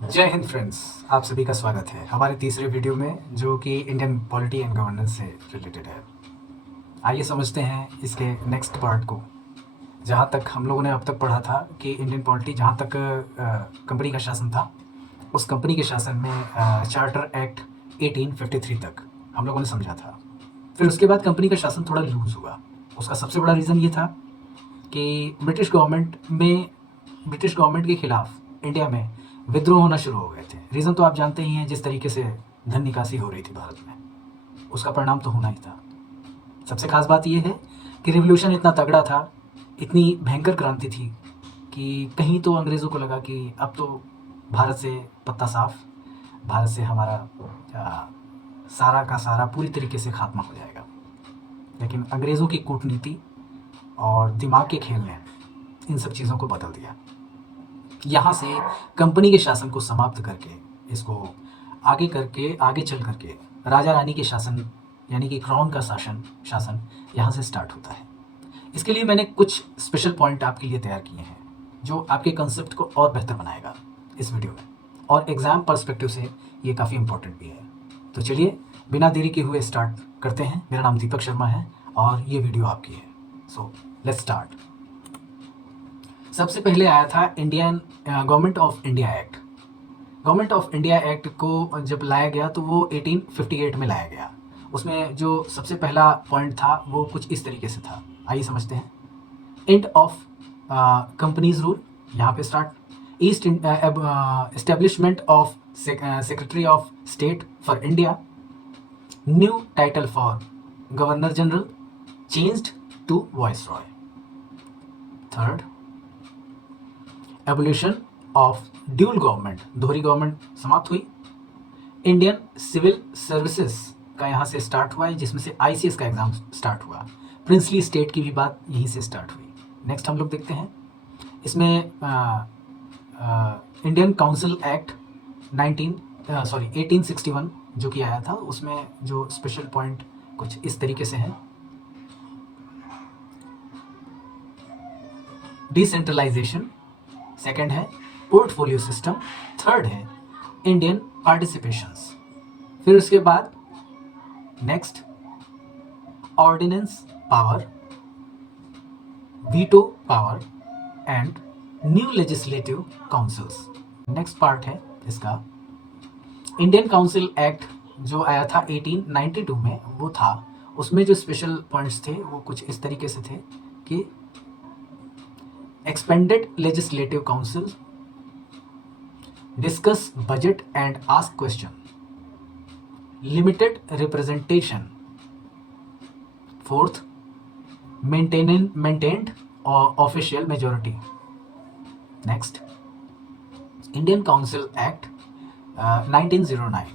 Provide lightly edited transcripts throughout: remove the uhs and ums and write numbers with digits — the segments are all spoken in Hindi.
जय हिंद फ्रेंड्स, आप सभी का स्वागत है हमारे तीसरे वीडियो में जो कि इंडियन पॉलिटी एंड गवर्नेंस से रिलेटेड है। आइए समझते हैं इसके नेक्स्ट पार्ट को। जहाँ तक हम लोगों ने अब तक पढ़ा था कि इंडियन पॉलिटी जहाँ तक कंपनी का शासन था, उस कंपनी के शासन में चार्टर एक्ट 1853 तक हम लोगों ने समझा था। फिर उसके बाद कंपनी का शासन थोड़ा लूज़ हुआ। उसका सबसे बड़ा रीज़न ये था कि ब्रिटिश गवर्नमेंट के खिलाफ इंडिया में विद्रोह होना शुरू हो गए थे। रीज़न तो आप जानते ही हैं, जिस तरीके से धन निकासी हो रही थी भारत में, उसका परिणाम तो होना ही था। सबसे खास बात यह है कि रिवॉल्यूशन इतना तगड़ा था, इतनी भयंकर क्रांति थी कि कहीं तो अंग्रेज़ों को लगा कि अब तो भारत से पत्ता साफ, भारत से हमारा सारा का सारा पूरी तरीके से खात्मा हो जाएगा। लेकिन अंग्रेज़ों की कूटनीति और दिमाग के खेल ने इन सब चीज़ों को बदल दिया। यहाँ से कंपनी के शासन को समाप्त करके इसको आगे चल करके राजा रानी के शासन यानी कि क्राउन का शासन यहाँ से स्टार्ट होता है। इसके लिए मैंने कुछ स्पेशल पॉइंट आपके लिए तैयार किए हैं जो आपके कंसेप्ट को और बेहतर बनाएगा इस वीडियो में, और एग्ज़ाम पर्सपेक्टिव से ये काफ़ी इंपॉर्टेंट भी है। तो चलिए बिना देरी के हुए स्टार्ट करते हैं। मेरा नाम दीपक शर्मा है और ये वीडियो आपकी है। So let's start. सबसे पहले आया था Indian government of India act. Government of India act को जब लाया गया तो वो 1858 में लाया गया। उसमें जो सबसे पहला पॉइंट था वो कुछ इस तरीके से था, आइए समझते हैं। एंड ऑफ कंपनीज रूल, यहाँ पे start. East establishment of secretary of state for India. New title for governor general changed to viceroy. Third, evolution of dual government, दोहरी गवर्नमेंट समाप्त हुई। इंडियन सिविल सर्विसेज का यहाँ से स्टार्ट हुआ है, जिसमें से आईसीएस का एग्जाम स्टार्ट हुआ। प्रिंसली स्टेट की भी बात यहीं से स्टार्ट हुई। नेक्स्ट हम लोग देखते हैं इसमें इंडियन काउंसिल एक्ट 1861 जो कि आया था, उसमें जो स्पेशल पॉइंट कुछ इस तरीके से हैं। डिसेंट्रलाइजेशन सेकंड है, पोर्टफोलियो सिस्टम थर्ड है, इंडियन पार्टिसिपेशंस। फिर उसके बाद next, ordinance power, veto power and new legislative councils. Next part है इसका इंडियन काउंसिल एक्ट जो आया था 1892 में, वो था उसमें जो स्पेशल पॉइंट्स थे वो कुछ इस तरीके से थे कि expanded legislative council, discuss budget and ask question, limited representation, fourth, maintained official majority. Next, Indian Council Act 1909,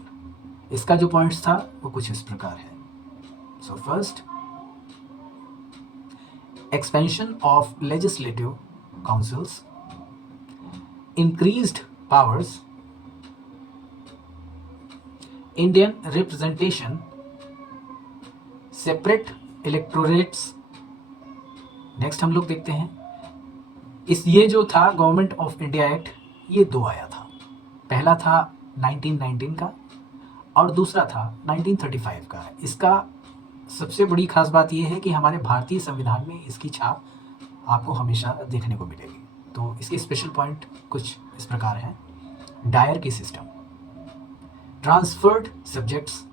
इसका जो पॉइंट्स था वो कुछ इस प्रकार है। So first, expansion of legislative councils, increased powers, Indian representation, separate electorates। Next हम लोग देखते हैं ये जो था गवर्नमेंट ऑफ इंडिया एक्ट, ये दो आया था। पहला था 1919 का और दूसरा था 1935 का। इसका सबसे बड़ी खास बात यह है कि हमारे भारतीय संविधान में इसकी छाप आपको हमेशा देखने को मिलेगी। तो इसके स्पेशल पॉइंट कुछ इस प्रकार हैं। Dyarchy system, transferred subjects,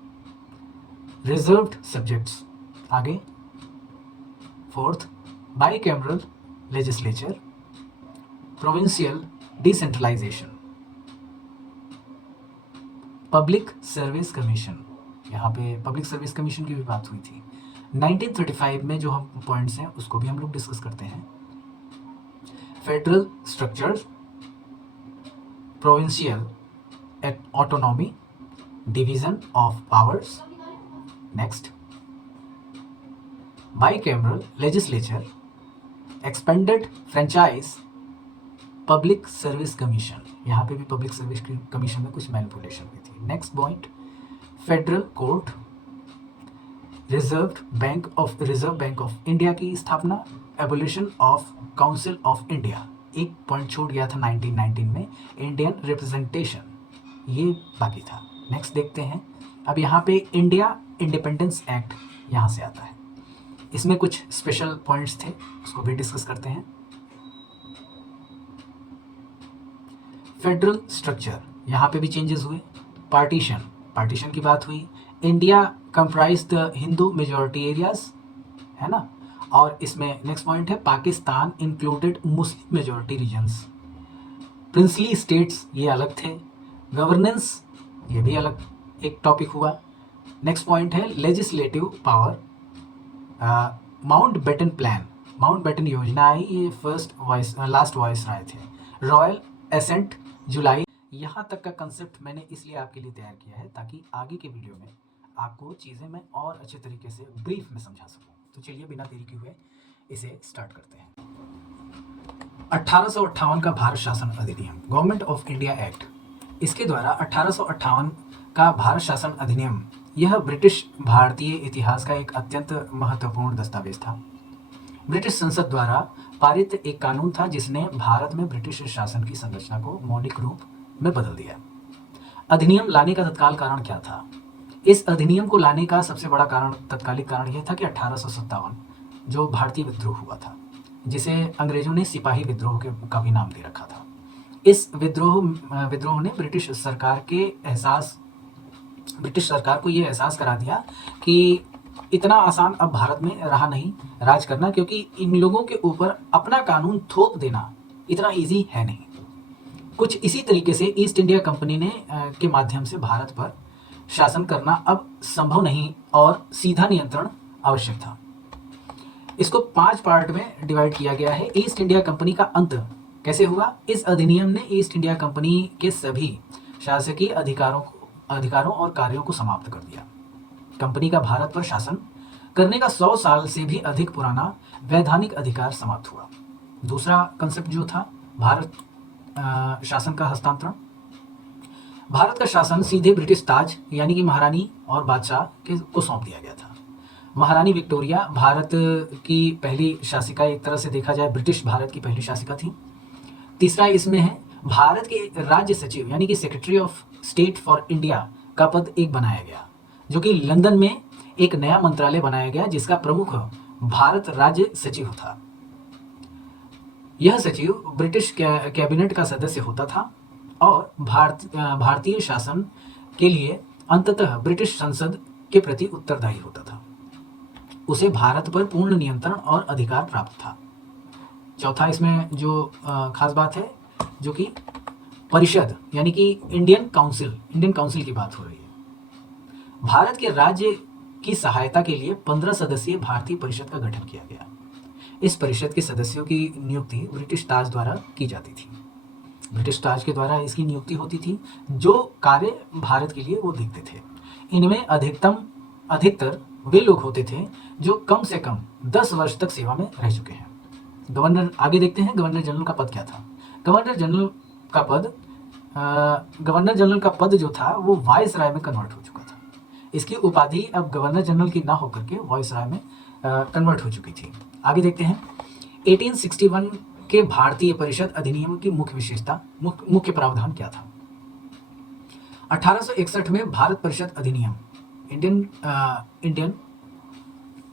reserved subjects, आगे fourth, bicameral legislature, provincial decentralisation, public service commission. यहाँ पे पब्लिक सर्विस कमीशन की भी बात हुई थी। 1935 में जो हम पॉइंट्स हैं उसको भी हम लोग डिस्कस करते हैं। Federal structure, provincial autonomy, division of powers. Next, bicameral legislature, expanded franchise, public service commission. यहाँ पे भी पब्लिक सर्विस कमीशन में कुछ मैनिपुलेशन हुई थी। Next point, federal court, reserve bank of India की स्थापना, abolition of council of India. एक पॉइंट छूट गया था 1919 में, इंडियन रिप्रेजेंटेशन, ये बाकी था। नेक्स्ट देखते हैं। अब यहाँ पे इंडिया इंडिपेंडेंस एक्ट यहाँ से आता है। इसमें कुछ स्पेशल पॉइंट्स थे, उसको भी डिस्कस करते हैं। फेडरल स्ट्रक्चर, यहाँ पे भी चेंजेस हुए। पार्टीशन की बात हुई। India comprise the Hindu majority areas, है ना। और इसमें नेक्स्ट पॉइंट है Pakistan included Muslim majority regions. Princely states ये अलग थे। गवर्नेंस ये भी अलग एक टॉपिक हुआ। नेक्स्ट पॉइंट है legislative power. Mountbatten plan, Mountbatten योजना आई, ये लास्ट वॉइस राय थे। Royal assent July. यहाँ तक का कंसेप्ट मैंने इसलिए आपके लिए तैयार किया है ताकि आगे के वीडियो में आपको चीज़ें मैं और अच्छे तरीके से ब्रीफ में समझा सकूँ। तो चलिए बिना देरी किए हुए इसे स्टार्ट करते हैं। 1858 का भारत शासन अधिनियम, गवर्नमेंट ऑफ इंडिया एक्ट, इसके द्वारा 1858 का भारत शासन अधिनियम, यह ब्रिटिश भारतीय इतिहास का एक अत्यंत महत्वपूर्ण दस्तावेज था। ब्रिटिश संसद द्वारा पारित एक कानून था जिसने भारत में ब्रिटिश शासन की संरचना को मौलिक रूप में बदल दिया। अधिनियम लाने का तत्काल कारण क्या था? इस अधिनियम को लाने का सबसे बड़ा कारण, तत्कालिक कारण यह था कि 1857 जो भारतीय विद्रोह हुआ था, जिसे अंग्रेजों ने सिपाही विद्रोह का भी नाम दे रखा था। इस विद्रोह ने ब्रिटिश सरकार को ये एहसास करा दिया कि इतना आसान अब भारत में रहा नहीं राज करना, क्योंकि इन लोगों के ऊपर अपना कानून थोप देना इतना इजी है नहीं। कुछ इसी तरीके से ईस्ट इंडिया कंपनी ने के माध्यम से भारत पर शासन करना अब संभव नहीं और सीधा नियंत्रण आवश्यक था। इसको 5 पार्ट में डिवाइड किया गया है। ईस्ट इंडिया कंपनी का अंत कैसे हुआ? इस अधिनियम ने ईस्ट इंडिया कंपनी के सभी शासकीय अधिकारों और कार्यों को समाप्त कर दिया। कंपनी का भारत पर शासन करने का 100 साल से भी अधिक पुराना वैधानिक अधिकार समाप्त हुआ। दूसरा कंसेप्ट जो था भारत शासन का हस्तांतरण। भारत का शासन सीधे ब्रिटिश ताज यानी कि महारानी और बादशाह को सौंप दिया गया था। महारानी विक्टोरिया भारत की पहली शासिका, एक तरह से देखा जाए ब्रिटिश भारत की पहली शासिका थी। तीसरा इसमें है भारत के राज्य सचिव यानी कि secretary of state for India का पद एक बनाया गया, जो कि लंदन में एक नया मंत्रालय बनाया गया जिसका प्रमुख भारत राज्य सचिव था। यह सचिव ब्रिटिश कैबिनेट का सदस्य होता था और भारतीय शासन के लिए अंततः ब्रिटिश संसद के प्रति उत्तरदायी होता था। उसे भारत पर पूर्ण नियंत्रण और अधिकार प्राप्त था। चौथा इसमें जो खास बात है, जो कि परिषद यानी कि इंडियन काउंसिल की बात हो रही है। भारत के राज्य की सहायता के लिए 15 सदस्यीय भारतीय परिषद का गठन किया गया। इस परिषद के सदस्यों की नियुक्ति ब्रिटिश ताज द्वारा की जाती थी। ब्रिटिश ताज के द्वारा इसकी नियुक्ति होती थी। जो कार्य भारत के लिए वो देखते थे, इनमें अधिकतर वे लोग होते थे जो कम से कम 10 वर्ष तक सेवा में रह चुके हैं। गवर्नर, आगे देखते हैं गवर्नर जनरल का पद क्या था। गवर्नर जनरल का पद जो था वो वाइस राय में कन्वर्ट हो चुका था। इसकी उपाधि अब गवर्नर जनरल की ना होकर के वाइस राय में कन्वर्ट हो चुकी थी। आगे देखते हैं 1861 के भारतीय परिषद अधिनियम की मुख्य विशेषता, मुख्य प्रावधान क्या था। 1861 में भारत परिषद अधिनियम, इंडियन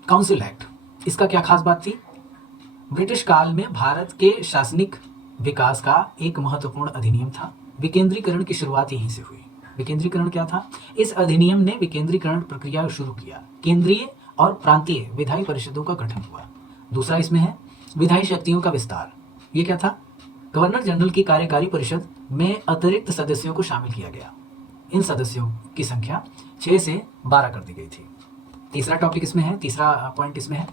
काउंसिल एक्ट, इसका क्या खास बात थी? ब्रिटिश काल में भारत के शासनिक विकास का एक महत्वपूर्ण अधिनियम था। विकेंद्रीकरण की शुरुआत यहीं से हुई। विकेंद्रीकरण क्या था? इस अधिनियम ने विकेंद्रीकरण प्रक्रिया शुरू किया। केंद्रीय और प्रांतीय विधायी परिषदों का गठन हुआ। दूसरा इसमें है विधायी शक्तियों का विस्तार। ये क्या था? गवर्नर जनरल की कार्यकारी परिषद में अतिरिक्त सदस्यों को शामिल किया गया। इन सदस्यों की संख्या 6 से 12 कर दी गई थी। तीसरा टॉपिक इसमें है, तीसरा पॉइंट इसमें है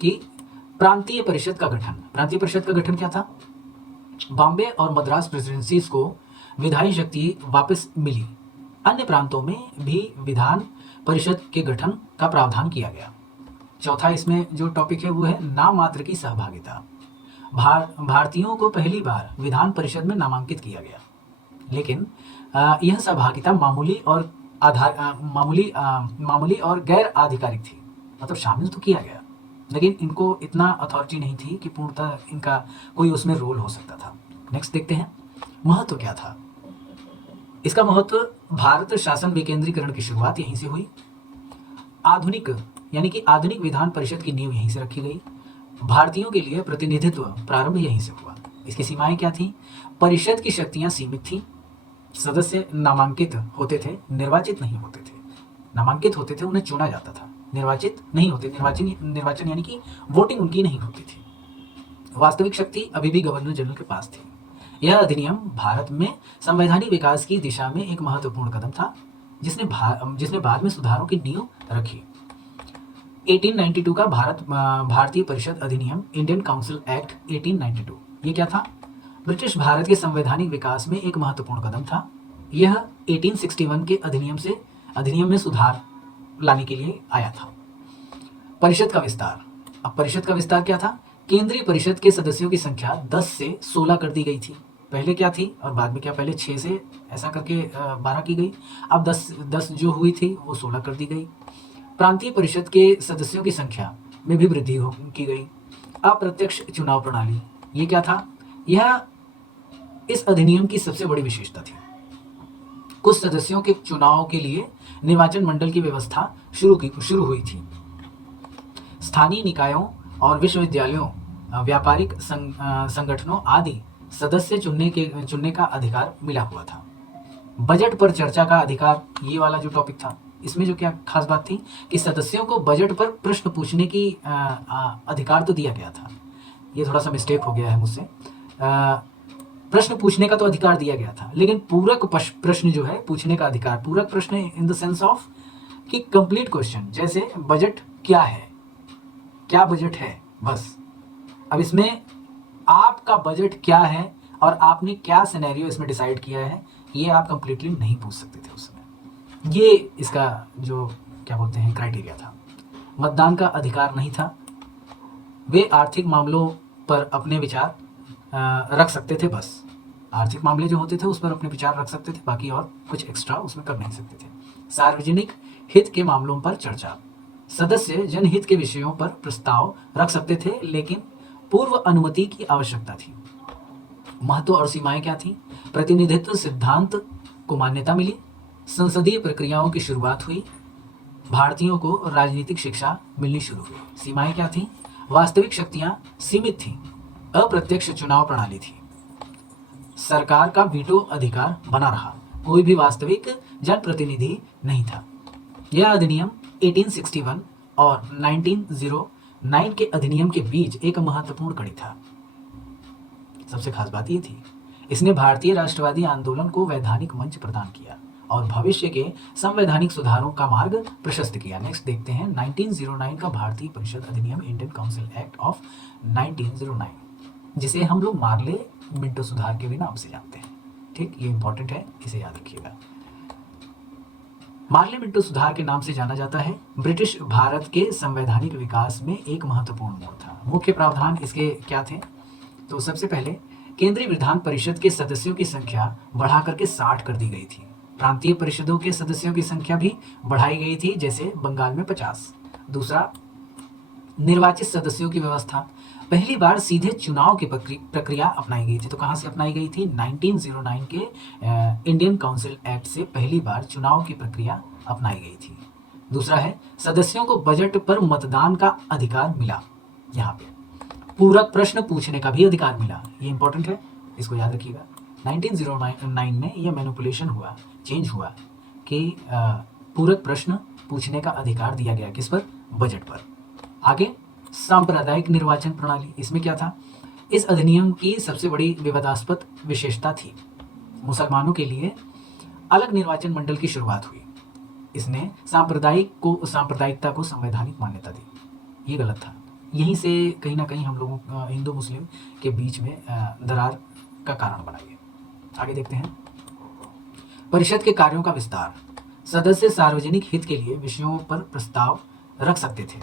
कि प्रांतीय परिषद का गठन। प्रांतीय परिषद का गठन क्या था? बॉम्बे और मद्रास प्रेसिडेंसीज को विधायी शक्ति वापस मिली। अन्य प्रांतों में भी विधान परिषद के गठन का प्रावधान किया गया। चौथा इसमें जो टॉपिक है वो है नाम मात्र की सहभागिता। भारतीयों को पहली बार विधान परिषद में नामांकित किया गया, लेकिन यह सहभागिता मामूली और गैर आधिकारिक थी। मतलब शामिल तो किया गया लेकिन इनको इतना अथॉरिटी नहीं थी कि पूर्णतः इनका कोई उसमें रोल हो सकता था। नेक्स्ट देखते हैं, महत्व क्या था। इसका महत्व, भारत शासन विकेंद्रीकरण की शुरुआत यहीं से हुई। आधुनिक यानी कि आधुनिक विधान परिषद की नींव यहीं से रखी गई। भारतीयों के लिए प्रतिनिधित्व प्रारंभ यहीं से हुआ। इसकी सीमाएं क्या थी? परिषद की शक्तियां सीमित थी। सदस्य नामांकित होते थे, निर्वाचित नहीं होते थे। नामांकित होते थे, उन्हें चुना जाता था, निर्वाचित नहीं होते। निर्वाचन यानी कि वोटिंग उनकी नहीं होती थी। वास्तविक शक्ति अभी भी गवर्नर जनरल के पास थी। यह अधिनियम भारत में संवैधानिक विकास की दिशा में एक महत्वपूर्ण कदम था, जिसने बाद में सुधारों की नींव रखी। 1892 का भारतीय परिषद अधिनियम, इंडियन काउंसिल एक्ट 1892, ये क्या था? ब्रिटिश भारत के संवैधानिक विकास में एक महत्वपूर्ण कदम था। यह 1861 के अधिनियम में सुधार लाने के लिए आया था। परिषद का विस्तार। अब परिषद का विस्तार क्या था? केंद्रीय परिषद के सदस्यों की संख्या 10 से 16 कर दी गई थी। पहले क्या थी और बाद में क्या? पहले 6 से ऐसा करके 12 की गई। अब 10 जो हुई थी वो 16 कर दी गई। प्रांतीय परिषद के सदस्यों की संख्या में भी वृद्धि की गई। अप्रत्यक्ष चुनाव प्रणाली, ये क्या था? यह इस अधिनियम की सबसे बड़ी विशेषता थी। कुछ सदस्यों के चुनाव के लिए निर्वाचन मंडल की व्यवस्था शुरू हुई थी। स्थानीय निकायों और विश्वविद्यालयों, व्यापारिक संगठनों आदि सदस्य चुनने का अधिकार मिला हुआ था। बजट पर चर्चा का अधिकार, ये वाला जो टॉपिक था, इसमें जो क्या खास बात थी कि सदस्यों को बजट पर प्रश्न पूछने की अधिकार तो दिया गया था। ये थोड़ा सा मिस्टेक हो गया है मुझसे। प्रश्न पूछने का तो अधिकार दिया गया था, लेकिन पूरक प्रश्न जो है पूछने का अधिकार, पूरक प्रश्न इन द सेंस ऑफ कि कंप्लीट क्वेश्चन, जैसे बजट क्या है, क्या बजट है, बस। अब इसमें आपका बजट क्या है और आपने क्या सिनेरियो इसमें डिसाइड किया है, ये आप कंप्लीटली नहीं पूछ सकते थे उस समय। ये इसका जो क्या बोलते हैं क्राइटेरिया था। मतदान का अधिकार नहीं था। वे आर्थिक मामलों पर अपने विचार रख सकते थे, बस। आर्थिक मामले जो होते थे उस पर अपने विचार रख सकते थे, बाकी और कुछ एक्स्ट्रा उसमें कर नहीं सकते थे। सार्वजनिक हित के मामलों पर चर्चा। सदस्य जनहित के विषयों पर प्रस्ताव रख सकते थे, लेकिन पूर्व अनुमति की आवश्यकता थी। महत्व और सीमाएं क्या थी? प्रतिनिधित्व सिद्धांत को मान्यता मिली। संसदीय प्रक्रियाओं की शुरुआत हुई। भारतीयों को राजनीतिक शिक्षा मिलनी शुरू हुई। सीमाएं क्या थी? वास्तविक शक्तियां सीमित थीं। अप्रत्यक्ष चुनाव प्रणाली थी। सरकार का वीटो अधिकार बना रहा। कोई भी वास्तविक जनप्रतिनिधि नहीं था। यह अधिनियम 1861 और 1909 के अधिनियम के बीच एक महत्वपूर्ण कड़ी था। सबसे खास बात यह थी, इसने भारतीय राष्ट्रवादी आंदोलन को वैधानिक मंच प्रदान किया और भविष्य के संवैधानिक सुधारों का मार्ग प्रशस्त किया। नेक्स्ट देखते हैं 1909 का भारतीय परिषद अधिनियम, इंडियन काउंसिल एक्ट ऑफ 1909, जिसे हम लोग मार्ले मिंटो सुधार के भी नाम से जानते हैं। ठीक, ये इंपॉर्टेंट है, इसे याद रखिएगा। मार्ले मिंटो सुधार के नाम से जाना जाता है। ब्रिटिश भारत के संवैधानिक विकास में एक महत्वपूर्ण मोड़ था। मुख्य प्रावधान इसके क्या थे? तो सबसे पहले केंद्रीय विधान परिषद के सदस्यों की संख्या बढ़ा करके 60 कर दी गई थी। प्रांतीय परिषदों के सदस्यों की संख्या भी बढ़ाई गई थी, जैसे बंगाल में 50। दूसरा, निर्वाचित सदस्यों की व्यवस्था। पहली बार सीधे चुनाव की प्रक्रिया अपनाई गई थी। तो कहाँ से अपनाई गई थी? 1909 के इंडियन काउंसिल एक्ट से पहली बार चुनाव की प्रक्रिया अपनाई गई थी। दूसरा है, सदस्यों को बजट पर मतदान का अधिकार मिला। यहाँ पे पूरक प्रश्न पूछने का भी अधिकार मिला। ये इंपॉर्टेंट है, इसको याद रखिएगा। 1909 में यह मैनिपुलेशन हुआ, चेंज हुआ कि पूरक प्रश्न पूछने का अधिकार दिया गया। किस पर? बजट पर। आगे, सांप्रदायिक निर्वाचन प्रणाली। इसमें क्या था? इस अधिनियम की सबसे बड़ी विवादास्पद विशेषता थी, मुसलमानों के लिए अलग निर्वाचन मंडल की शुरुआत हुई। इसने सांप्रदायिकता को संवैधानिक मान्यता दी। ये गलत था। यहीं से कहीं ना कहीं हम लोगों हिंदू मुस्लिम के बीच में दरार का कारण बना ये। आगे देखते हैं, परिषद के कार्यों का विस्तार। सदस्य सार्वजनिक हित के लिए विषयों पर प्रस्ताव रख सकते थे।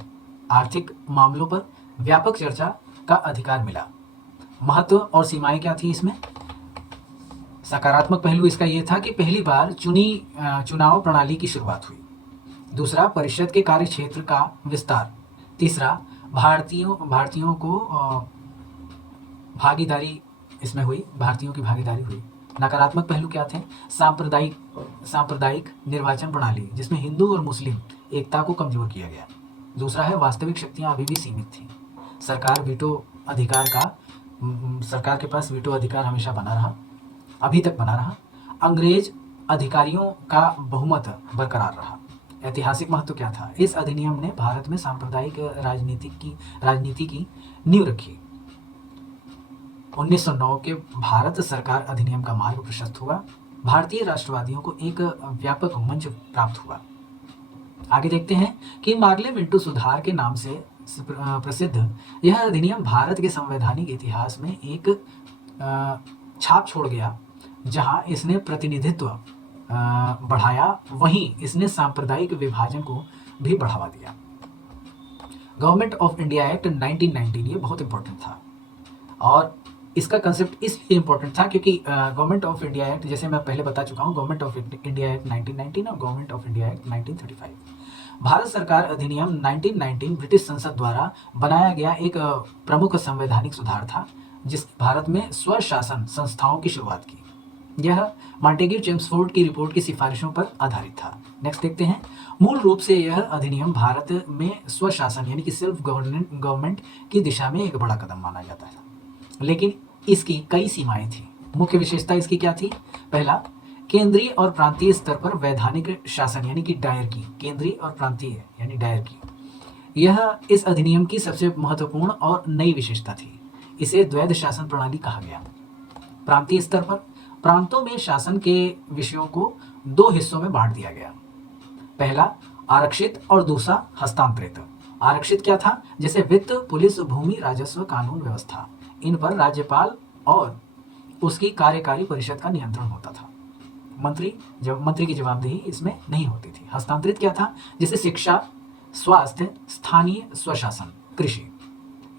आर्थिक मामलों पर व्यापक चर्चा का अधिकार मिला। महत्व और सीमाएं क्या थी इसमें? सकारात्मक पहलू इसका यह था कि पहली बार चुनाव प्रणाली की शुरुआत हुई। दूसरा, परिषद के कार्य क्षेत्र का विस्तार। तीसरा, भारतीयों को भागीदारी इसमें हुई, भारतीयों की भागीदारी हुई। नकारात्मक पहलू क्या थे? सांप्रदायिक निर्वाचन प्रणाली जिसमें हिंदू और मुस्लिम एकता को कमजोर किया गया। दूसरा है वास्तविक शक्तियां अभी भी सीमित थीं। सरकार सरकार के पास वीटो अधिकार हमेशा बना रहा, अभी तक बना रहा। अंग्रेज अधिकारियों का बहुमत बरकरार रहा। ऐतिहासिक महत्व क्या था? इस अधिनियम ने भारत में सांप्रदायिक राजनीति की नींव रखी। 1909 के भारत सरकार अधिनियम का मार्ग प्रशस्त हुआ। भारतीय राष्ट्रवादियों को एक व्यापक मंच प्राप्त हुआ। आगे देखते हैं कि मार्ले मिंटो सुधार के नाम से प्रसिद्ध यह अधिनियम भारत के संवैधानिक इतिहास में एक छाप छोड़ गया। जहां इसने प्रतिनिधित्व बढ़ाया, वहीं इसने सांप्रदायिक विभाजन को भी बढ़ावा दिया। गवर्नमेंट ऑफ इंडिया एक्ट 1919 ये बहुत इंपॉर्टेंट था, और इसका कंसेप्ट इसलिए इंपॉर्टेंट था क्योंकि गवर्नमेंट ऑफ इंडिया एक्ट, जैसे मैं पहले बता चुका हूँ, गवर्नमेंट ऑफ इंडिया एक्ट 1919 और government of India act 1935। Bharat सरकार अधिनियम 1919 ब्रिटिश संसद द्वारा बनाया गया एक प्रमुख संवैधानिक सुधार था, जिसने भारत में स्वशासन संस्थाओं की शुरुआत की। यह मॉन्टेग्यू चेम्सफोर्ड की रिपोर्ट की सिफारिशों पर आधारित था। नेक्स्ट देखते हैं। मूल रूप से यह अधिनियम भारत में स्वशासन यानी कि सेल्फ गवर्नमेंट की दिशा में एक बड़ा कदम माना जाता था, लेकिन इसकी कई सीमाएं थी। मुख्य विशेषता इसकी क्या थी? पहला, केंद्रीय और प्रांतीय स्तर पर वैधानिक शासन यानी कि डायरकी, केंद्रीय और प्रांतीय यानी डायरकी। यह इस अधिनियम की सबसे महत्वपूर्ण और नई विशेषता थी। इसे द्वैध शासन प्रणाली कहा गया। प्रांतीय स्तर पर प्रांतों में शासन के विषयों को दो हिस्सों में बांट दिया गया। पहला आरक्षित और दूसरा हस्तांतरित। आरक्षित क्या था? जैसे वित्त, पुलिस, भूमि, राजस्व, कानून व्यवस्था, इन पर राज्यपाल और उसकी कार्यकारी परिषद का नियंत्रण होता था। मंत्री की जवाबदेही इसमें नहीं होती थी। हस्तांतरित क्या था? जैसे शिक्षा, स्वास्थ्य, स्थानीय स्वशासन, कृषि,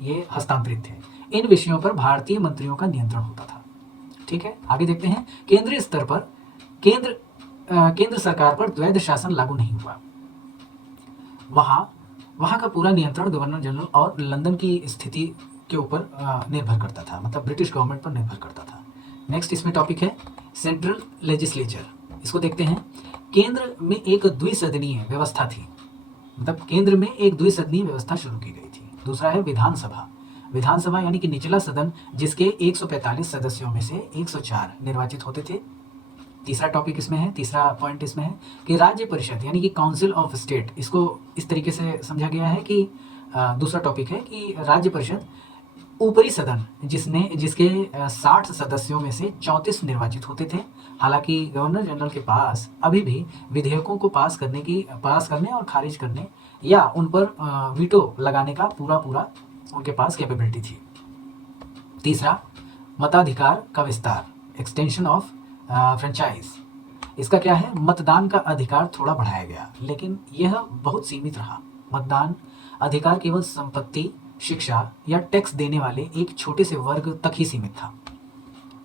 ये हस्तांतरित थे। इन विषयों पर भारतीय मंत्रियों का नियंत्रण होता था। ठीक है, आगे देखते हैं। केंद्रीय स्तर पर केंद्र सरकार पर द्वैध शासन लागू नहीं हुआ। वहां का पूरा नियंत्रण गवर्नर जनरल और लंदन की स्थिति के ऊपर निर्भर करता था, मतलब ब्रिटिश गवर्नमेंट पर निर्भर करता था। नेक्स्ट इसमें टॉपिक है सेंट्रल लेजिस्लेचर। इसको देखते हैं। केंद्र में एक द्विसदनीय व्यवस्था थी, मतलब केंद्र में एक द्विसदनीय व्यवस्था शुरू की गई थी। दूसरा है विधानसभा। विधानसभा यानी कि निचला सदन, जिसके 145 सदस्यों में से 104 निर्वाचित होते थे। तीसरा टॉपिक इसमें है, तीसरा पॉइंट इसमें है कि राज्य परिषद यानी कि काउंसिल ऑफ स्टेट, इसको इस तरीके से समझा गया है कि दूसरा टॉपिक है कि राज्य परिषद ऊपरी सदन जिसके 60 सदस्यों में से 34 निर्वाचित होते थे। हालांकि गवर्नर जनरल के पास अभी भी विधेयकों को पास करने और खारिज करने या उन पर वीटो लगाने का पूरा उनके पास कैपेबिलिटी थी। तीसरा, मताधिकार का विस्तार, एक्सटेंशन ऑफ फ्रेंचाइज। इसका क्या है? मतदान का अधिकार थोड़ा बढ़ाया गया, लेकिन यह बहुत सीमित रहा। मतदान अधिकार केवल संपत्ति, शिक्षा या टैक्स देने वाले एक छोटे से वर्ग तक ही सीमित था।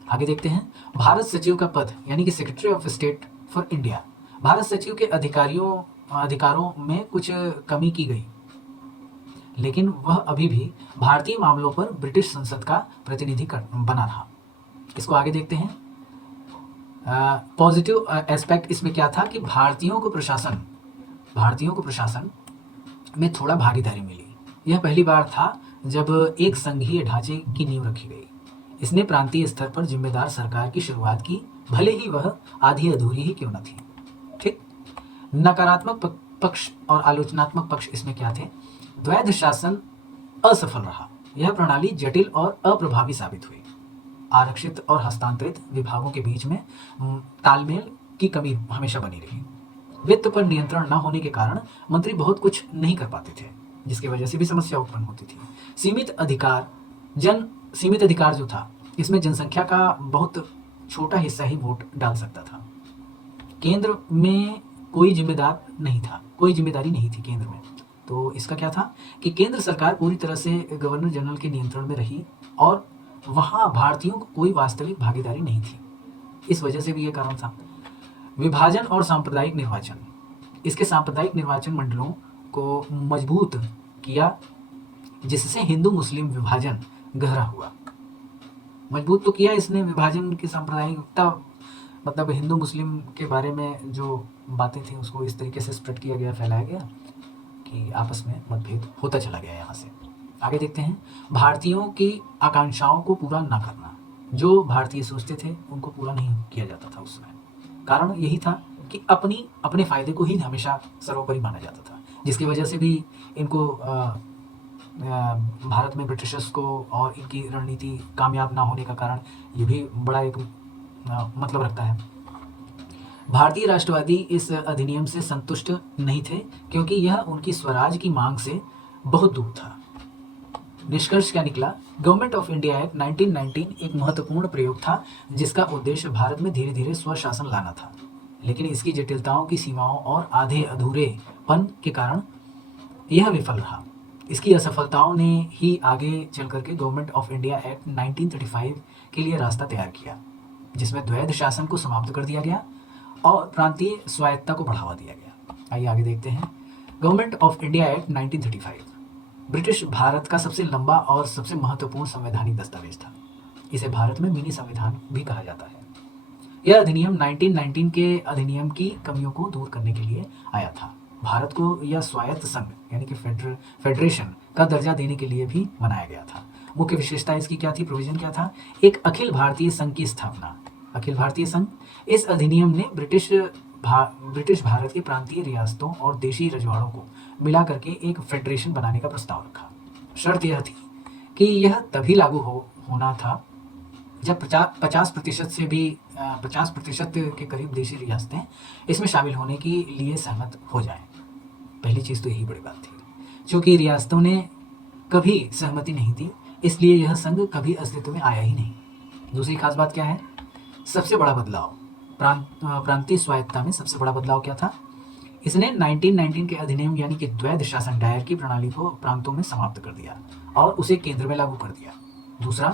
आगे देखते हैं। भारत सचिव का पद यानी कि secretary of state for India. Bharat सचिव के अधिकारों में कुछ कमी की गई, लेकिन वह अभी भी भारतीय मामलों पर ब्रिटिश संसद का प्रतिनिधि बना रहा। इसको आगे देखते हैं। पॉजिटिव एस्पेक्ट इसमें क्या था कि भारतीयों को प्रशासन में थोड़ा भागीदारी मिली। यह पहली बार था जब एक संघीय ढांचे की नींव रखी गई। इसने प्रांतीय स्तर पर जिम्मेदार सरकार की शुरुआत की, भले ही वह आधी अधूरी ही क्यों न थी। ठीक। नकारात्मक पक्ष और आलोचनात्मक पक्ष इसमें क्या थे? द्वैध शासन असफल रहा। यह प्रणाली जटिल और अप्रभावी साबित हुई। आरक्षित और हस्तांतरित विभागों के बीच में तालमेल की कमी हमेशा बनी रही। वित्त पर नियंत्रण न होने के कारण मंत्री बहुत कुछ नहीं कर पाते थे, जिसकी वजह से भी समस्या उत्पन्न होती थी। सीमित अधिकार जो था, इसमें जनसंख्या का बहुत छोटा हिस्सा ही वोट डाल सकता था। केंद्र में कोई जिम्मेदारी नहीं थी केंद्र में। तो इसका क्या था कि केंद्र सरकार पूरी तरह से गवर्नर जनरल के नियंत्रण में रही और वहां भारतीयों को कोई वास्तविक भागीदारी नहीं थी। इस वजह से भी यह कारण था। विभाजन और सांप्रदायिक निर्वाचन। इसके सांप्रदायिक निर्वाचन मंडलों को मजबूत किया जिससे हिंदू मुस्लिम विभाजन गहरा हुआ। मजबूत तो किया इसने विभाजन की सांप्रदायिकता, मतलब हिंदू मुस्लिम के बारे में जो बातें थी उसको इस तरीके से स्प्रेड किया गया, फैलाया गया कि आपस में मतभेद होता चला गया। यहाँ से आगे देखते हैं, भारतीयों की आकांक्षाओं को पूरा ना करना। जो भारतीय सोचते थे उनको पूरा नहीं किया जाता था उस समय। कारण यही था कि अपने फ़ायदे को ही हमेशा सर्वोपरि माना जाता था, जिसकी वजह से भी इनको भारत में ब्रिटिशर्स को और इनकी रणनीति कामयाब ना होने का कारण ये भी बड़ा एक मतलब रखता है। भारतीय राष्ट्रवादी इस अधिनियम से संतुष्ट नहीं थे, क्योंकि यह उनकी स्वराज की मांग से बहुत दूर था। निष्कर्ष क्या निकला? गवर्नमेंट ऑफ इंडिया एक्ट 1919 एक महत्वपूर्ण प्रयोग था, जिसका उद्देश्य भारत में धीरे धीरे स्वशासन लाना था, लेकिन इसकी जटिलताओं की सीमाओं और आधे अधूरेपन के कारण यह विफल रहा। इसकी असफलताओं ने ही आगे चल करके गवर्नमेंट ऑफ इंडिया एक्ट 1935 के लिए रास्ता तैयार किया, जिसमें द्वैध शासन को समाप्त कर दिया गया और प्रांतीय स्वायत्तता को बढ़ावा दिया गया। आइए आगे देखते हैं। Government of India act 1935 British Bharat का सबसे लंबा और सबसे महत्वपूर्ण संवैधानिक दस्तावेज था। इसे भारत में मिनी संविधान भी कहा जाता है। यह अधिनियम 1919 के अधिनियम की कमियों को दूर करने के लिए आया था। भारत को यह स्वायत्त संघ यानी कि फेडरेशन का दर्जा देने के लिए भी बनाया गया था। मुख्य विशेषता इसकी क्या थी? प्रोविजन क्या था? एक अखिल भारतीय संघ की स्थापना। अखिल भारतीय संघ, इस अधिनियम ने ब्रिटिश भारत के प्रांतीय रियासतों और देशी रजवाड़ों को मिला करके एक फेडरेशन बनाने का प्रस्ताव रखा। शर्त यह थी कि यह तभी लागू होना था जब 50% के करीब देशी रियासतें इसमें शामिल होने के लिए सहमत हो जाएं। पहली चीज़ तो यही बड़ी बात थी। चूँकि रियासतों ने कभी सहमति नहीं दी, इसलिए यह संघ कभी अस्तित्व में आया ही नहीं। दूसरी खास बात क्या है? सबसे बड़ा बदलाव, प्रांतीय स्वायत्तता में सबसे बड़ा बदलाव क्या था? इसने 1919 के अधिनियम यानी कि द्वैध शासन दायर की प्रणाली को प्रांतों में समाप्त कर दिया और उसे केंद्र में लागू कर दिया। दूसरा,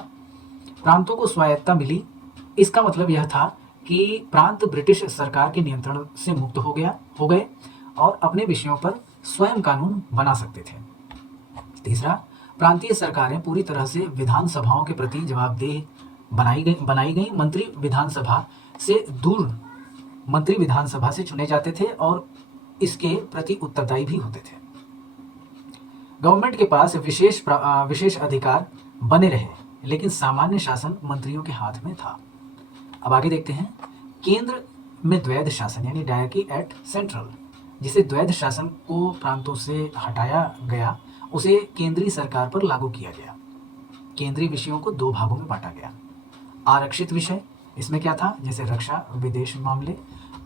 प्रांतों को स्वायत्तता मिली। इसका मतलब यह था कि प्रांत ब्रिटिश सरकार के नियंत्रण से मुक्त हो गए और अपने विषयों पर स्वयं कानून बना सकते थे। तीसरा, प्रांतीय सरकारें पूरी तरह से विधानसभाओं के प्रति जवाबदेह बनाई गई। मंत्री विधानसभा से चुने जाते थे और इसके प्रति उत्तरदायी भी होते थे। गवर्नमेंट के पास विशेष अधिकार बने रहे, लेकिन सामान्य शासन मंत्रियों के हाथ में था। अब आगे देखते हैं। केंद्र में द्वैध शासन यानी डायरकी एट सेंट्रल, जिसे द्वैध शासन को प्रांतों से हटाया गया, उसे केंद्रीय सरकार पर लागू किया गया। केंद्रीय विषयों को दो भागों में बांटा गया। आरक्षित विषय, इसमें क्या था? जैसे रक्षा, विदेश मामले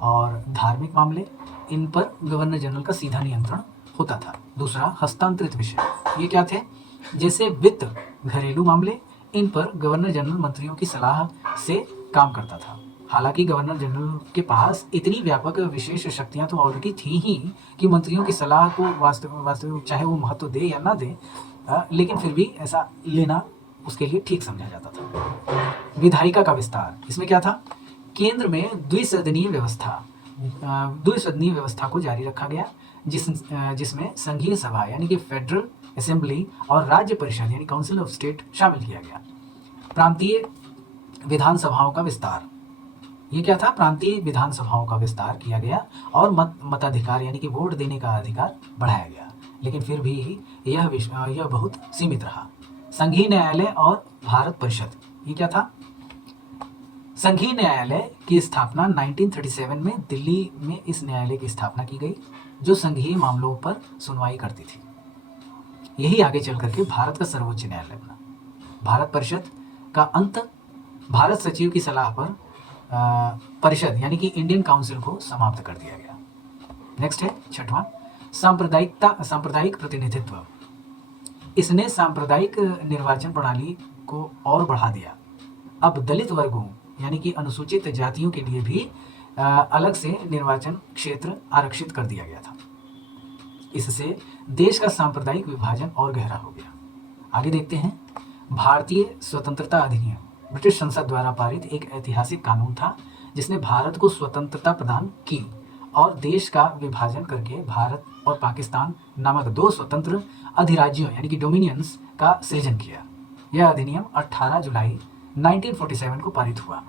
और धार्मिक मामले, इन पर गवर्नर जनरल का सीधा नियंत्रण होता था। दूसरा, हस्तांतरित विषय, ये क्या थे? जैसे वित्त, घरेलू मामले, इन पर गवर्नर जनरल मंत्रियों की सलाह से काम करता था। हालांकि गवर्नर जनरल के पास इतनी व्यापक विशेष शक्तियां तो ऑलरेडी थी ही कि मंत्रियों की सलाह को वास्तविक चाहे वो महत्व दे या ना दे, लेकिन फिर भी ऐसा लेना उसके लिए ठीक समझा जाता था। विधायिका का विस्तार, इसमें क्या था? केंद्र में द्विसदनीय व्यवस्था को जारी रखा गया, जिसमें संघीय सभा यानी कि फेडरल असेंबली और राज्य परिषद यानी काउंसिल ऑफ स्टेट शामिल किया गया। प्रांतीय विधानसभाओं का विस्तार, ये क्या था? प्रांतीय विधानसभाओं का विस्तार किया गया और मताधिकार यानी कि वोट देने का अधिकार बढ़ाया गया, लेकिन फिर भी यह बहुत सीमित रहा। संघीय न्यायालय और भारत परिषद, ये क्या था? संघीय न्यायालय की स्थापना 1937 में दिल्ली में इस न्यायालय की स्थापना की गई, जो संघीय मामलों पर सुनवाई करती थी। यही आगे चल करके भारत का सर्वोच्च न्यायालय बना। भारत परिषद का अंत भारत सचिव की सलाह पर परिषद यानी कि इंडियन काउंसिल को समाप्त कर दिया गया। नेक्स्ट है छठवां, सांप्रदायिक प्रतिनिधित्व। इसने सांप्रदायिक निर्वाचन प्रणाली को और बढ़ा दिया। अब दलित वर्गों यानी कि अनुसूचित जातियों के लिए भी अलग से निर्वाचन क्षेत्र आरक्षित कर दिया गया था। इससे देश का सांप्रदायिक विभाजन और गहरा हो गया। आगे देखते हैं। भारतीय स्वतंत्रता अधिनियम ब्रिटिश संसद द्वारा पारित एक ऐतिहासिक कानून था, जिसने भारत को स्वतंत्रता प्रदान की और देश का विभाजन करके भारत और पाकिस्तान नामक दो स्वतंत्र अधिराज्यों यानी कि डोमिनियंस का सृजन किया। यह अधिनियम 18 जुलाई 1947 को पारित हुआ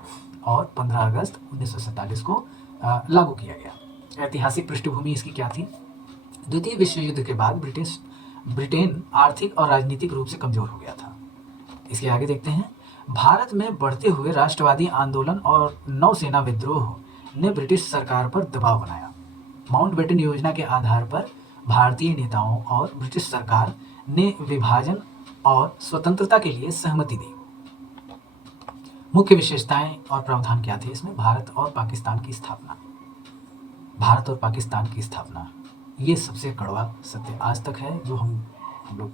और 15 अगस्त 1947 को लागू किया गया। ऐतिहासिक पृष्ठभूमि इसकी क्या थी? द्वितीय विश्व युद्ध के बाद ब्रिटेन आर्थिक और राजनीतिक रूप से कमजोर हो गया था। इसके आगे देखते हैं। भारत में बढ़ते हुए राष्ट्रवादी आंदोलन और नौसेना विद्रोह ने ब्रिटिश सरकार पर दबाव बनाया। माउंटबेटन योजना के आधार पर भारतीय नेताओं और ब्रिटिश सरकार ने विभाजन और स्वतंत्रता के लिए सहमति दी। मुख्य विशेषताएं और प्रावधान क्या थे इसमें? भारत और पाकिस्तान की स्थापना। भारत और पाकिस्तान की स्थापना ये सबसे कड़वा सत्य आज तक है जो हम लोग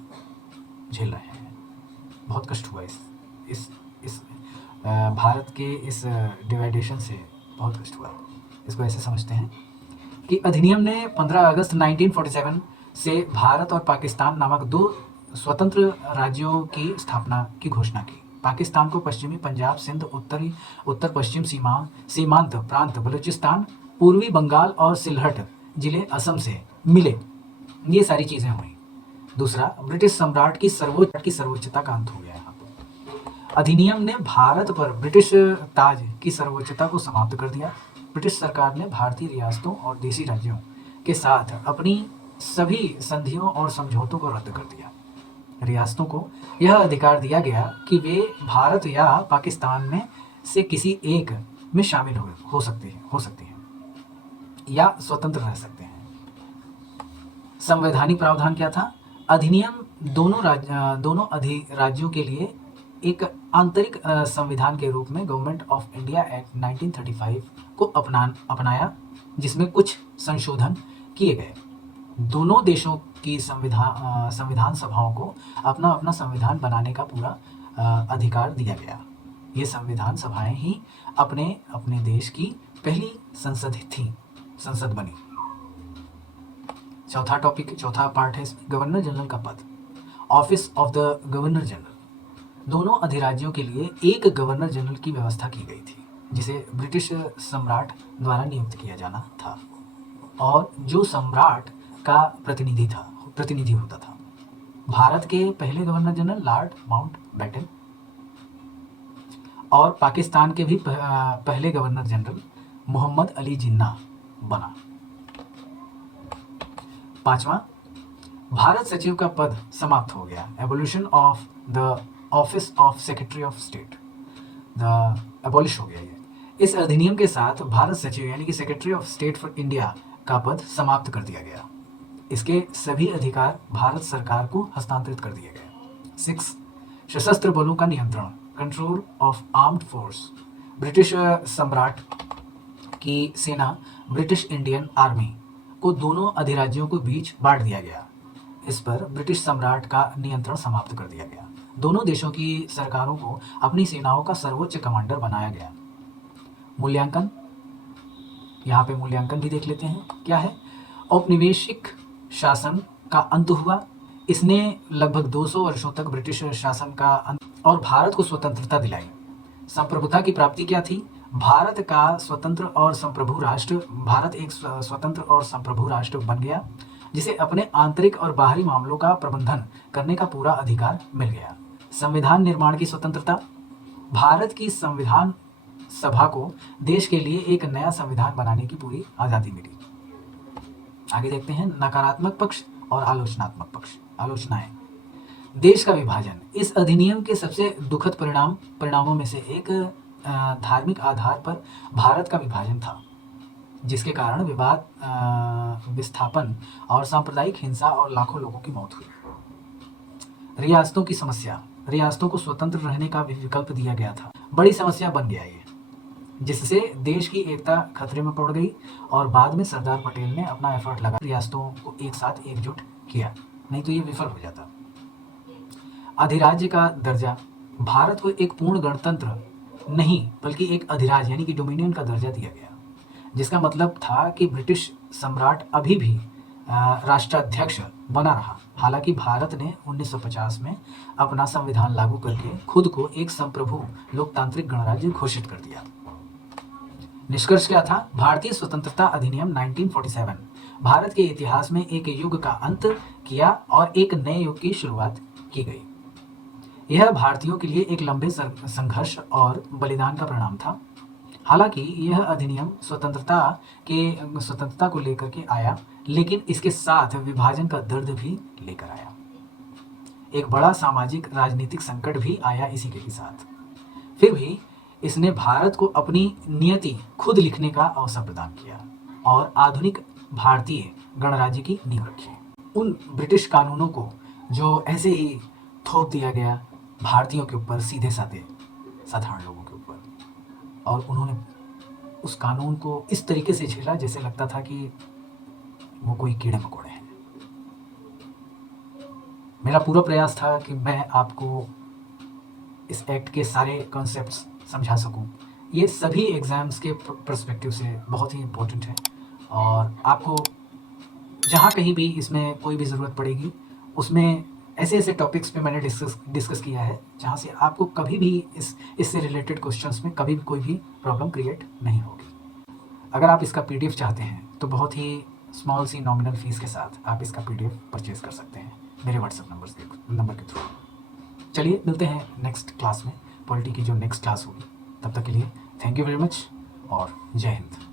झेल रहे हैं। बहुत कष्ट हुआ इस भारत के इस डिवाइडेशन से बहुत कष्ट हुआ। इसको ऐसे समझते हैं कि अधिनियम ने 15 अगस्त 1947 से भारत और पाकिस्तान नामक दो स्वतंत्र राज्यों की स्थापना की घोषणा की। पाकिस्तान को पश्चिमी पंजाब, सिंध, उत्तर पश्चिम सीमांत प्रांत बलूचिस्तान, पूर्वी बंगाल और सिलहट जिले असम से मिले। ये सारी चीज़ें हुई। दूसरा, ब्रिटिश सम्राट की सर्वोच्चता का अंत हो गया यहाँ पर। अधिनियम ने भारत पर ब्रिटिश ताज की सर्वोच्चता को समाप्त कर दिया। ब्रिटिश सरकार ने भारतीय रियासतों और देसी राज्यों के साथ अपनी सभी संधियों और समझौतों को रद्द कर दिया। रियासतों को यह अधिकार दिया गया कि वे भारत या पाकिस्तान में से किसी एक में शामिल हो सकते हैं या स्वतंत्र रह सकते हैं। संवैधानिक प्रावधान क्या था? अधिनियम दोनों अधिराज्यों के लिए एक आंतरिक संविधान के रूप में गवर्नमेंट ऑफ इंडिया एक्ट 1935 को अपनाया, जिसमें कुछ संशोधन किए गए। दोनों देशों की संविधान सभाओं को अपना अपना संविधान बनाने का पूरा अधिकार दिया गया। ये संविधान सभाएं ही अपने देश की पहली संसद बनी। चौथा पार्ट है इसमें गवर्नर जनरल का पद, office of the governor general. दोनों अधिराज्यों के लिए एक गवर्नर जनरल की व्यवस्था की गई थी, जिसे ब्रिटिश सम्राट द्वारा नियुक्त किया जाना था और जो सम्राट का प्रतिनिधि होता था। भारत के पहले गवर्नर जनरल लॉर्ड माउंटबेटन और पाकिस्तान के भी पहले गवर्नर जनरल मोहम्मद अली जिन्ना बना। पांचवा, भारत सचिव का पद समाप्त हो गया। Abolition of the office of secretary of state abolish हो गया। इस अधिनियम के साथ भारत सचिव यानी कि secretary of state for India का पद समाप्त कर दिया गया। इसके सभी अधिकार भारत सरकार को हस्तांतरित कर दिए गए। 6, सशस्त्र बलों का नियंत्रण, control of armed force. British सम्राट की सेना ब्रिटिश इंडियन आर्मी को दोनों अधिराज्यों के बीच बांट दिया गया। इस पर ब्रिटिश सम्राट का नियंत्रण समाप्त कर दिया गया। दोनों देशों की सरकारों को अपनी सेनाओं का सर्वोच्च कमांडर बनाया गया। मूल्यांकन, यहाँ पे मूल्यांकन भी देख लेते हैं क्या है। औपनिवेशिक शासन का अंत हुआ। इसने लगभग 200 वर्षों तक ब्रिटिश शासन का अंत और भारत को स्वतंत्रता दिलाई। संप्रभुता की प्राप्ति क्या थी? भारत एक स्वतंत्र और संप्रभु राष्ट्र बन गया, जिसे अपने आंतरिक और बाहरी मामलों का प्रबंधन करने का पूरा अधिकार मिल गया। संविधान निर्माण की स्वतंत्रता, भारत की संविधान सभा को देश के लिए एक नया संविधान बनाने की पूरी आज़ादी मिली। आगे देखते हैं नकारात्मक पक्ष और आलोचनात्मक पक्ष। आलोचनाएं, देश का विभाजन। इस अधिनियम के सबसे दुखद परिणामों में से एक धार्मिक आधार पर भारत का विभाजन था, जिसके कारण विस्थापन और सांप्रदायिक हिंसा और लाखों लोगों की मौत हुई। रियासतों की समस्या, रियासतों को स्वतंत्र रहने का भी विकल्प दिया गया था। बड़ी समस्या बन गया ये, जिससे देश की एकता खतरे में पड़ गई और बाद में सरदार पटेल ने अपना एफर्ट लगा रियासतों को एक साथ एकजुट किया, नहीं तो ये विफल हो जाता। अधिराज्य का दर्जा, भारत को एक पूर्ण गणतंत्र नहीं बल्कि एक अधिराज्य यानी कि डोमिनियन का दर्जा दिया गया, जिसका मतलब था कि ब्रिटिश सम्राट अभी भी राष्ट्राध्यक्ष बना रहा। हालांकि भारत ने 1950 में अपना संविधान लागू करके खुद को एक संप्रभु लोकतांत्रिक गणराज्य घोषित कर दिया। निष्कर्ष क्या था? भारतीय स्वतंत्रता अधिनियम 1947 भारत के इतिहास में एक युग का अंत किया और एक नए युग की शुरुआत की गई। यह भारतीयों के लिए एक लंबे संघर्ष और बलिदान का परिणाम था। हालांकि यह अधिनियम स्वतंत्रता को लेकर के आया, लेकिन इसके साथ विभाजन का दर्द भी लेकर आया। एक बड़ा सामाजिक राजनीतिक संकट भी आया इसी के साथ। फिर भी इसने भारत को अपनी नियति खुद लिखने का अवसर प्रदान किया और आधुनिक भारतीय गणराज्य की नींव रखी। उन ब्रिटिश कानूनों को जो ऐसे ही थोप दिया गया भारतीयों के ऊपर, सीधे साधे साधारण लोगों के ऊपर, और उन्होंने उस कानून को इस तरीके से झेला जैसे लगता था कि वो कोई कीड़े मकोड़े हैं। मेरा पूरा प्रयास था कि मैं आपको इस एक्ट के सारे कॉन्सेप्ट्स समझा सकूं। ये सभी एग्ज़ाम्स के पर्सपेक्टिव से बहुत ही इम्पोर्टेंट है और आपको जहाँ कहीं भी इसमें कोई भी ज़रूरत पड़ेगी, उसमें ऐसे टॉपिक्स पे मैंने डिस्कस किया है जहाँ से आपको कभी भी इससे रिलेटेड क्वेश्चंस में कभी भी कोई भी प्रॉब्लम क्रिएट नहीं होगी। अगर आप इसका PDF चाहते हैं तो बहुत ही स्मॉल सी नॉमिनल फ़ीस के साथ आप इसका PDF परचेज़ कर सकते हैं मेरे व्हाट्सएप नंबर के थ्रू। चलिए मिलते हैं नेक्स्ट क्लास में, पॉलिटी की जो नेक्स्ट क्लास होगी। तब तक के लिए थैंक यू वेरी मच और जय हिंद।